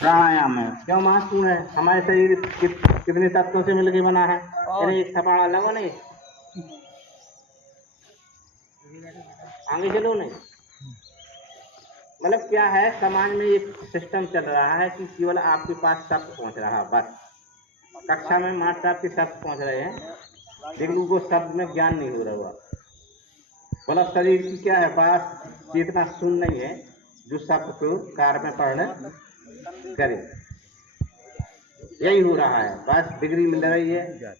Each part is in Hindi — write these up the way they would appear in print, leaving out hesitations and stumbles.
प्राणायाम है क्यों महत्वपूर्ण है? हमारे शरीर कितने तत्वों से मिलकर बना है? अरे थपाड़ा लगा नहीं, आगे चलो नहीं। मतलब क्या है, समाज में एक सिस्टम चल रहा है कि केवल आपके पास शब्द पहुंच रहा है, बस कक्षा में मास्टर आपके शब्द पहुंच रहे हैं, लेकिन उनको शब्द में ज्ञान नहीं हो रहा। मतलब शरीर की क्या है, पास चेतना शून्य नहीं है जो शब्द को कार्य में परिणत करे। यही हो रहा है, बस डिग्री मिल रही है,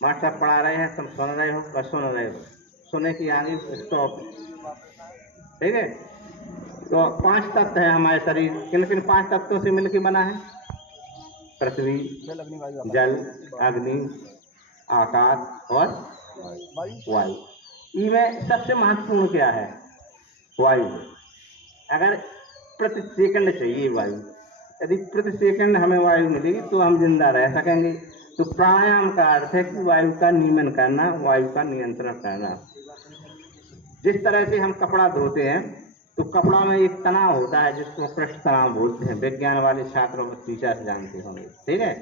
मास्टर पढ़ा रहे हैं, तुम सुन रहे हो, बस सुन रहे हो, सुने की आगे स्टॉप। ठीक है, तो 5 तत्व है हमारे शरीर। किन किन 5 तत्वों से मिलकर बना है? पृथ्वी, जल, अग्नि, आकाश और वायु। इनमें सबसे महत्वपूर्ण क्या है? वायु। अगर प्रति सेकंड चाहिए वायु, यदि प्रति सेकंड हमें वायु मिलेगी तो हम जिंदा रह सकेंगे। तो प्राणायाम का अर्थ है कि वायु का नियमन करना, वायु का नियंत्रण करना। जिस तरह से हम कपड़ा धोते हैं तो कपड़ा में एक तनाव होता है जिसको पृष्ठ तनाव बोलते हैं, विज्ञान वाले छात्रों को टीचर जानते होंगे। ठीक है,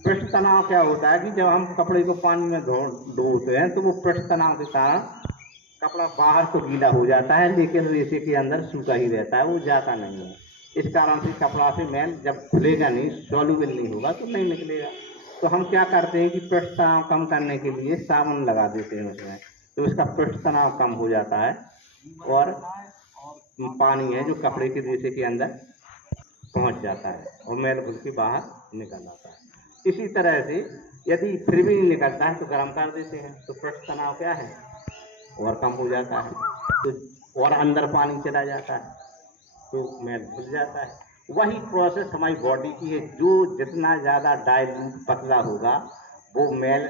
पृष्ठ तनाव क्या होता है कि जब हम कपड़े को पानी में धोते हैं तो वो पृष्ठ तनाव के कारण कपड़ा बाहर तो गीला हो जाता है, लेकिन रेशे के अंदर सूखा ही रहता है, वो जाता नहीं है। इस कारण से कपड़ा से मैल जब खुलेगा नहीं, सॉल्युबल नहीं होगा तो नहीं निकलेगा। तो हम क्या करते हैं कि पृष्ठ तनाव कम करने के लिए साबुन लगा देते हैं उसमें, तो उसका पृष्ठ तनाव कम हो जाता है और पानी है जो कपड़े के रेशे के अंदर पहुंच जाता है और मैल घुल के बाहर निकल आता है। इसी तरह से यदि फिर भी नहीं निकलता है तो गर्म कर देते हैं, तो पृष्ठ तनाव क्या है और कम हो जाता है, तो और अंदर पानी चला जाता है तो मैल घुल जाता है। वही प्रोसेस हमारी बॉडी की है, जो जितना ज़्यादा डाइल्यूट पतला होगा वो मैल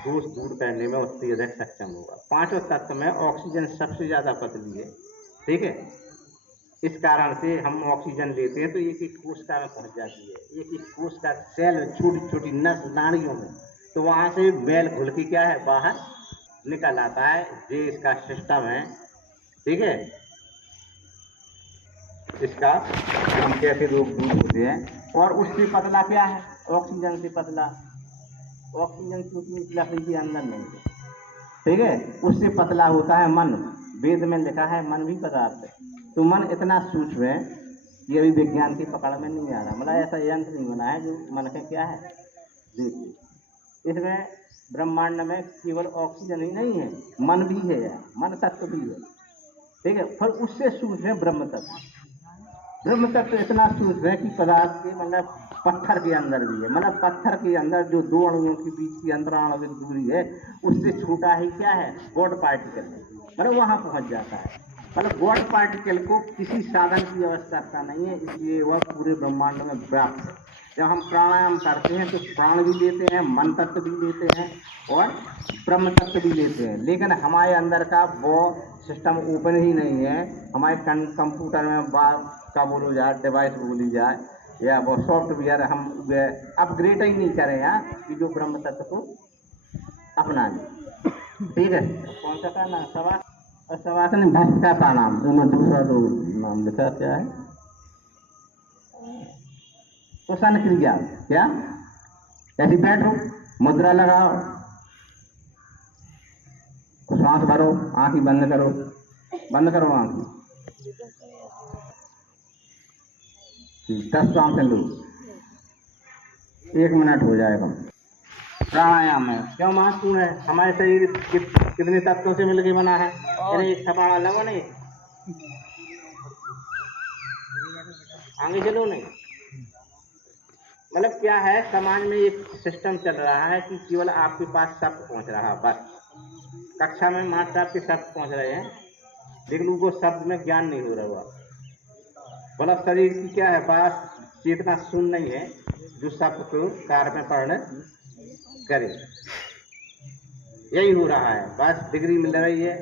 दोष दूर करने में उससे अधिक सक्षम होगा। 5 तत्व में ऑक्सीजन सबसे ज़्यादा पतली है। ठीक है, इस कारण से हम ऑक्सीजन लेते हैं तो एक एक कोशिका में पहुंच जाती है, एक एक कोशिका सेल, छोटी छोटी नस नाड़ियों में, तो वहां से मैल घुल के क्या है बाहर निकल आता है। ये इसका सिस्टम है। ठीक है, इसका हम कैसे रोग दूर होते हैं। और उससे पतला क्या है? ऑक्सीजन से पतला। ऑक्सीजन क्योंकि इस लकड़ी के अंदर नहीं है। ठीक है, उससे पतला होता है मन। वेद में लिखा है मन भी पदार्थ है। तो मन इतना सूक्ष्म है कि अभी विज्ञान की पकड़ में नहीं आ रहा। मतलब ऐसा यंत्र नहीं बना है जो मन का क्या है देखिए। इसमें ब्रह्मांड में केवल ऑक्सीजन ही नहीं है, मन भी है, मन तत्व भी है। ठीक है, फिर उससे सूक्ष्म है ब्रह्म तत्व। ब्रह्म तत्व इतना सूक्ष्म है कि पदार्थ के मतलब पत्थर के अंदर भी है। मतलब पत्थर के अंदर जो 2 अणुओं के बीच की अंतराणविक दूरी है उससे छोटा ही क्या है गॉड पार्टिकल है। मतलब वहां पहुंच जाता है। मतलब गॉड पार्टिकल को किसी साधन की आवश्यकता नहीं है, इसलिए वह पूरे ब्रह्मांड में व्याप्त है। जब हम प्राणायाम करते हैं तो प्राण भी लेते हैं, मन तत्व भी लेते हैं और ब्रह्म तत्व भी लेते हैं, लेकिन हमारे अंदर का वो सिस्टम ओपन ही नहीं है। हमारे कंप्यूटर में बात का बोलो जाए, डिवाइस बोली जाए या वो सॉफ्टवेयर हम अपग्रेड ही नहीं करें यहाँ कि जो ब्रह्म तत्व को अपना लें। ठीक है, कौन सा का नाम शवासन भस्का का नाम, दूसरा तो नाम लिखा क्या है, श्वसन क्रिया। क्या ऐसी बैठो, मुद्रा लगाओ, सांस भरो, आंखें बंद करो, बंद करो आंखें, 10 सांसें लो, 1 मिनट हो जाएगा। प्राणायाम है क्यों महत्वपूर्ण है? हमारे शरीर कितने तत्वों से मिलकर बना है? अरे थपाड़ा लगा नहीं, आगे चलो नहीं। मतलब क्या है, समाज में एक सिस्टम चल रहा है कि केवल आपके पास शब्द पहुंच रहा है, बस कक्षा में मास्टर आपके शब्द पहुंच रहे हैं, लेकिन उनको शब्द में ज्ञान नहीं हो रहा। मतलब शरीर की क्या है, पास चेतना शून्य नहीं है जो शब्द को कार्य में परिणत करे। यही हो रहा है, बस डिग्री मिल रही है,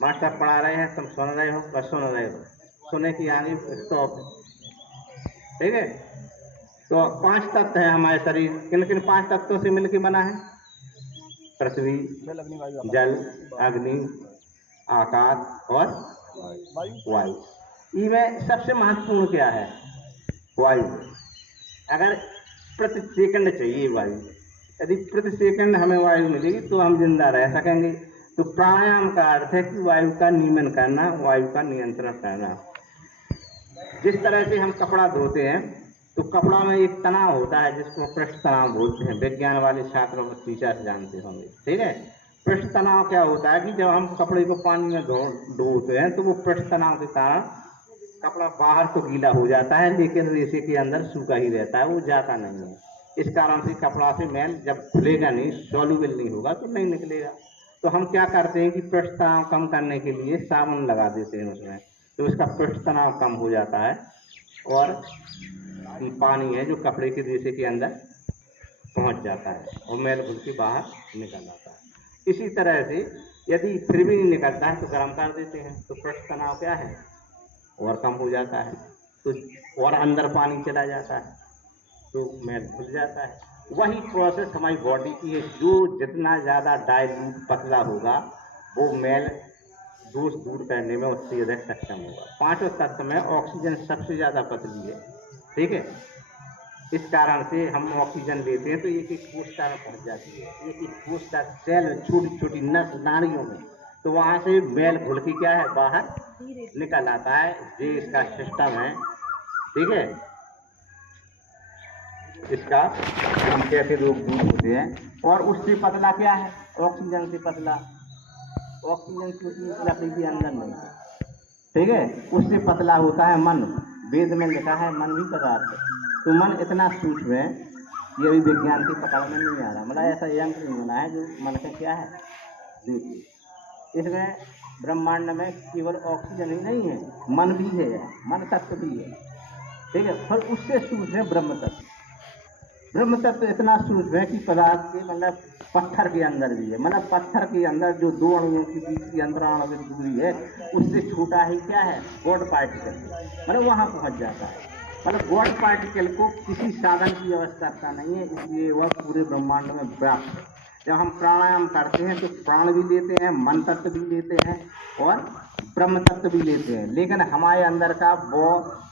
मास्टर पढ़ा रहे हैं, तुम सुन रहे हो, बस सुन रहे हो, सुने की आगे स्टॉप। ठीक है, तो 5 तत्व है हमारे शरीर। किन किन 5 तत्वों से मिलकर बना है? पृथ्वी, जल, अग्नि, आकाश और वायु। इनमें सबसे महत्वपूर्ण क्या है? वायु। अगर प्रति सेकंड चाहिए वायु, यदि प्रति सेकंड हमें वायु मिलेगी तो हम जिंदा रह सकेंगे। तो प्राणायाम का अर्थ है कि वायु का नियमन करना, वायु का नियंत्रण करना। जिस तरह से हम कपड़ा धोते हैं तो कपड़ा में एक तनाव होता है जिसको पृष्ठ तनाव बोलते हैं, विज्ञान वाले छात्रों को टीचर जानते होंगे, ठीक है। पृष्ठ तनाव क्या होता है कि जब हम कपड़े को पानी में धोते हैं तो वो पृष्ठ तनाव के कारण कपड़ा बाहर तो गीला हो जाता है लेकिन रेशे के अंदर सूखा ही रहता है, वो जाता नहीं है। इस कारण से कपड़ा से मैल जब खुलेगा नहीं, सॉल्युबल नहीं होगा तो नहीं निकलेगा। तो हम क्या करते हैं कि पृष्ठ तनाव कम करने के लिए साबुन लगा देते हैं उसमें, तो उसका पृष्ठ तनाव कम हो जाता है और पानी है जो कपड़े के रेशे के अंदर पहुंच जाता है और मैल घुल के बाहर निकल जाता है। इसी तरह से यदि फिर भी नहीं निकलता है तो गर्म कर देते हैं, तो पृष्ठ तनाव क्या है और कम हो जाता है, तो और अंदर पानी चला जाता है तो मैल घुल जाता है। वही प्रोसेस हमारी बॉडी की है, जो जितना ज़्यादा डाइल्यूट पतला होगा वो मैल दोष दूर करने में उससे अधिक सक्षम होगा। पांचों तत्व में ऑक्सीजन सबसे ज़्यादा पतली है, ठीक है। इस कारण से हम ऑक्सीजन लेते हैं तो एक एक कोशिका में पहुंच जाती है, एक एक कोशिका सेल में, छोटी छोटी नस नाड़ियों में, तो वहां से मैल घुल के क्या है बाहर निकल आता है। ये इसका सिस्टम है, ठीक है। इसका हम कैसे रोग दूर होते हैं। और उससे पतला क्या है, ऑक्सीजन से पतला, ऑक्सीजन क्योंकि लकड़ी के अंदर नहीं है, ठीक है। उससे पतला होता है मन। वेद में लिखा है मन भी पदार्थ है। तो मन इतना सूक्ष्म है ये अभी विज्ञान की पकड़ में नहीं आ रहा, मतलब ऐसा यंत्र नहीं बना है जो मन का क्या है। देखिए इसमें ब्रह्मांड में केवल ऑक्सीजन ही नहीं है, मन भी है, मन तत्व भी है, ठीक है। फिर उससे सूक्ष्म है ब्रह्म तत्व। ब्रह्म तत्व इतना सूक्ष्म है कि पदार्थ के मतलब पत्थर के अंदर भी है, मतलब पत्थर के अंदर जो दो अणुओं के बीच की अंतराणु दूरी है उससे छोटा ही क्या है गॉड पार्टिकल, मतलब वहां पहुंच जाता है। मतलब गॉड पार्टिकल को किसी साधन की आवश्यकता नहीं है, इसलिए वह पूरे ब्रह्मांड में व्याप्त है। जब हम प्राणायाम करते हैं तो प्राण भी लेते हैं, मन तत्व भी लेते हैं और ब्रह्म तत्व भी लेते हैं, लेकिन हमारे अंदर का वो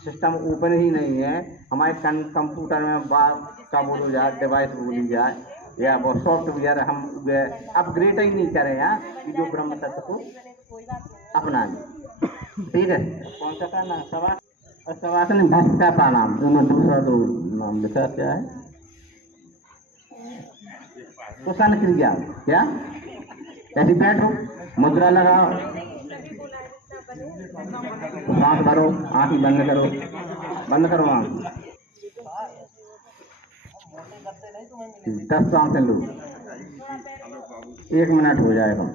सिस्टम ओपन ही नहीं है। हमारे कंप्यूटर में बात का बोलो जाए, डिवाइस बोली जाए या वो सॉफ्टवेयर हम अपग्रेड ही नहीं करें यहाँ कि जो ब्रह्म तत्व को अपना लें, ठीक है। कौन सा का नाम सवा और सवासन भक्ता का नाम, उन्होंने दूसरा दो नाम लिखा क्या है, कुशन क्रिया क्या, ऐसी बैठो मुद्रा लगाओ, सांस भरो, आंख बंद करो, बंद करो आंख, 10 सांसें लो, 1 मिनट हो जाएगा।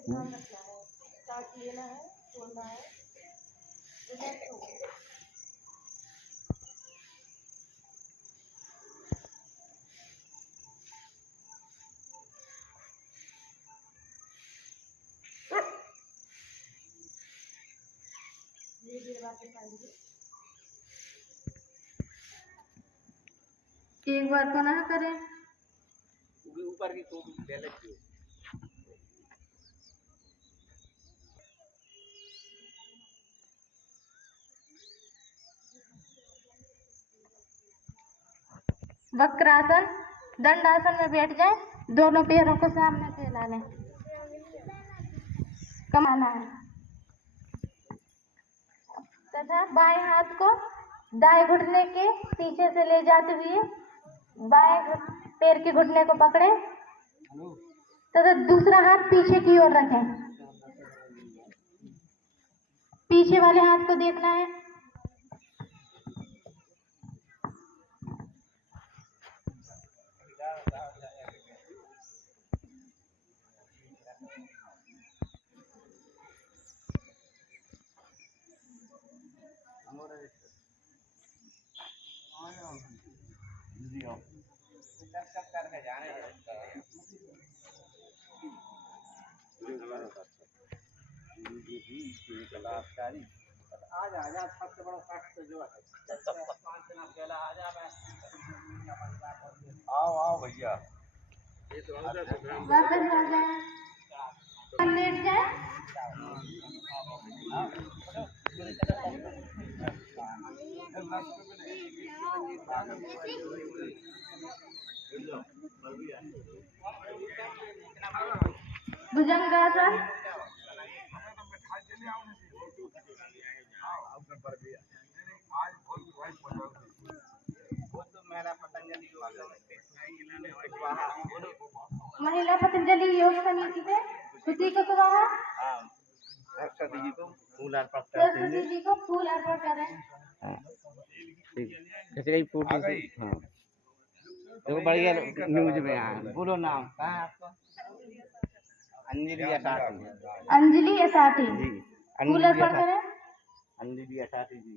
ध्यान रखना है, सांस लेना है, छोड़ना है, रिलैक्स हो। एक बार तो ना करें ऊपर की तो बैलेंस हो। वक्रासन, दंडासन में बैठ जाए, दोनों पैरों को सामने फैला लें, कमाना है तथा बाएं हाथ को दाएं घुटने के पीछे से ले जाते हुए बाएं पैर के घुटने को पकड़े तथा दूसरा हाथ पीछे की ओर रखें। पीछे वाले हाथ को देखना है। करके जाने आजा आजा सबसे बड़ा काट तो जो है 5 दिन अकेला आजा मैं आओ आओ भैया ये तो आजा प्रोग्राम वापस आ जाए लेट जाए भुजंगासन महिला पतंजलि योग समिति से खुशी को स्वाहा सरस्वती जी को फूल अर्पण सरस्वती जी को फूल अर्पण करें। किसी का फोटो हाँ देखो बढ़िया न्यूज में आया बोलो नाम कहाँ है आपका अंजलि असाठी अंजलि असाठी जी फूल अर्पण करें। अंजलि असाठी जी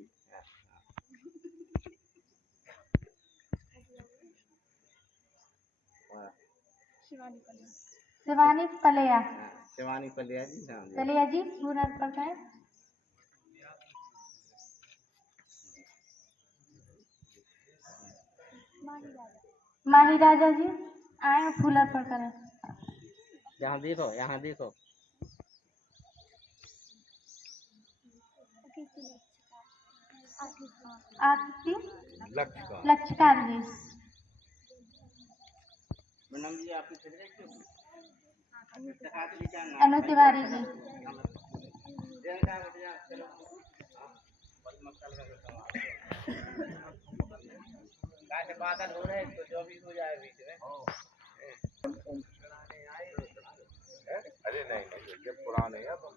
शिवानी पलिया शिवानी पलिया जी हाँ जी पलिया जी फूल अर्पण करें। माही राजा जी आए फूल अर्पण करें। यहाँ देखो आरती लक्षकार जी मैडम जी आपकी अनु तिवारी जी बादल हो रहे तो जो भी हो जाए बीच में अरे नहीं ये पुराने हैं तो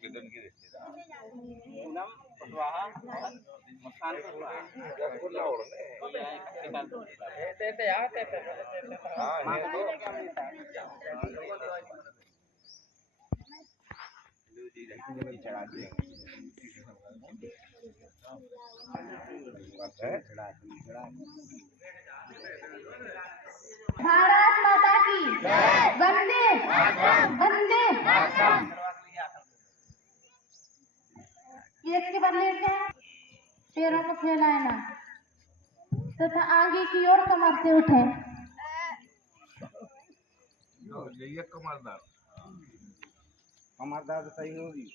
किधर की रिश्तेदार पूनम कुशवाहा मुस्कान रसगुल्ला भारत माता की वंदे वंदे एक के बाद लेट जाए पैरों को फैलाए ना तथा आगे की ओर कमर से उठे। ये कमरदार कमरदार सही होगी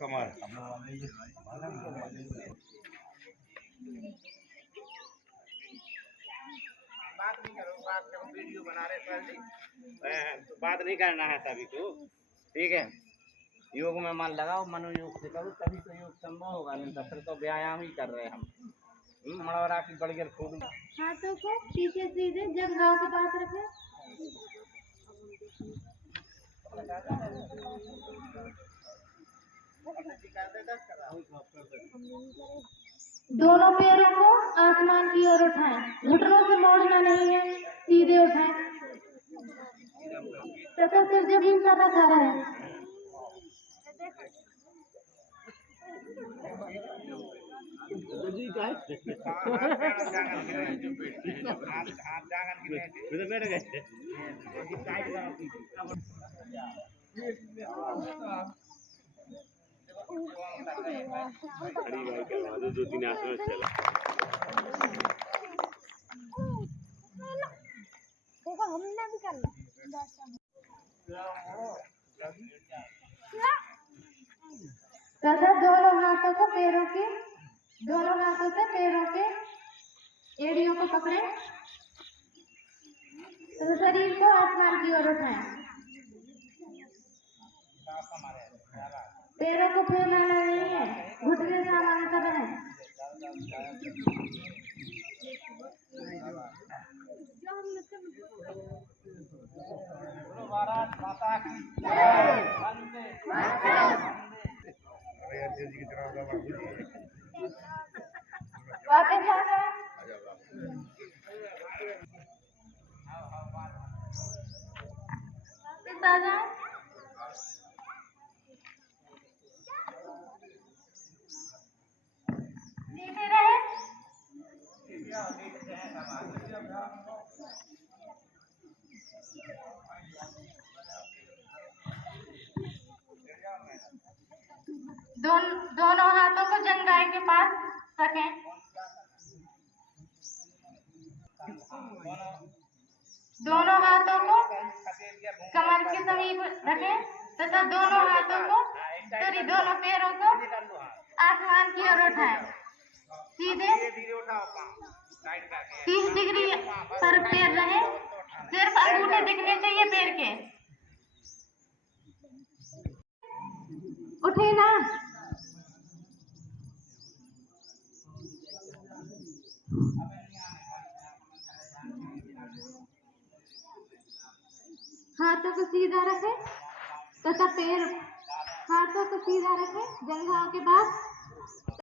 कमर बात नहीं करो बात करो वीडियो बना रहे सर जी तो बात नहीं करना है सभी को ठीक है। योग में मन लगाओ मनोयोग से करो तभी तो योग संभव होगा नहीं तो फिर तो व्यायाम ही कर रहे हैं हम मड़वरा की बढ़िया खूब हाथों को पीछे सीधे जंघाओं के पास रखें। दोनों पैरों को आसमान की ओर उठाएं। घुटनों से मोड़ना नहीं है सीधे उठाएं तथा सिर जमीन पर रखा रहे। दो तीन आसन चला देखो हमने भी कर तथा दोनों हाथों से पैरों के एड़ियों को पकड़े तथा शरीर को आसमान की ओर उठाएं। पैरों को फैलाना नहीं है घुटने सामान्य कर रहे हैं। भारत माता की वापस आ जाए। दोनों हाथों को जंघाई के पास रखें। दोनों हाथों को कमर के समीप रखें तथा दोनों हाथों को दोनों पैरों को आसमान की ओर उठाएं। सीधे 30 डिग्री पर पैर रहे, सिर्फ अंगूठे दिखने चाहिए पैर के। उठे ना। हाथों को सीधा रखें तथा पैर हाथों को सीधा रखें जंघाओं के पास।